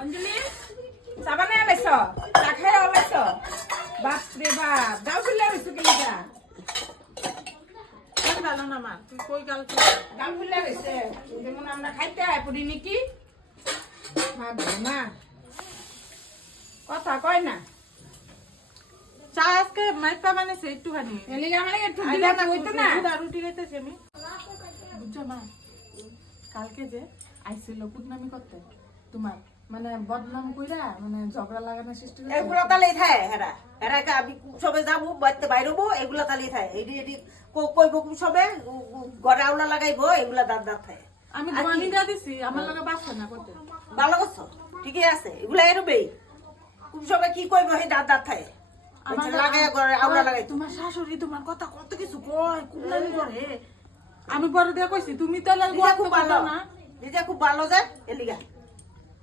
অঞ্জলি চাবানে আলাইছ চাখাই ওলাইছ বাপরে বাপ গাল ফুলে হইছো কেলিকা ভালো না মা তুই কই গাল ফুলে হইছে যেমন আমরা খাইতে আয় পড়ি নাকি মা মা কথা কয় না চা আজকে মাইপা বানাইছে একটুখানি এলিগা মানে একটু দিলে না হইতো না রুটি খাইতেছি আমি বুঝছো মা কালকে যে আইছিল কুটনামি করতে তোমার মানে বদনাম কইরা মানে ঝগড়া লাগানোর সৃষ্টি করে এগুলো তালেই থাকে হেরা হেরাকে আমি সবে যাবো বাড়িতে বাইরবো এগুলো তালেই থাকে এটি কইব সবে ঘরে আউলা লাগাইবো এগুলা দাঁত দাঁত থাকে আমি ধোয়ানিটা দিছি আমার লগে বাসা না করতে ভালো করছো ঠিকই আছে এগুলা এরবেই সবে কি কইব সেই দাঁত দাঁত থাকে লাগাই ঘরে আউলা লাগাই তোমার শাশুড়ি তোমার কথা কত কিছু কয় কুটনামি করে আমি বড় দিয়ে কইছি তুমি তাহলে খুব ভালো না নিজে খুব ভালো যায় এলিগা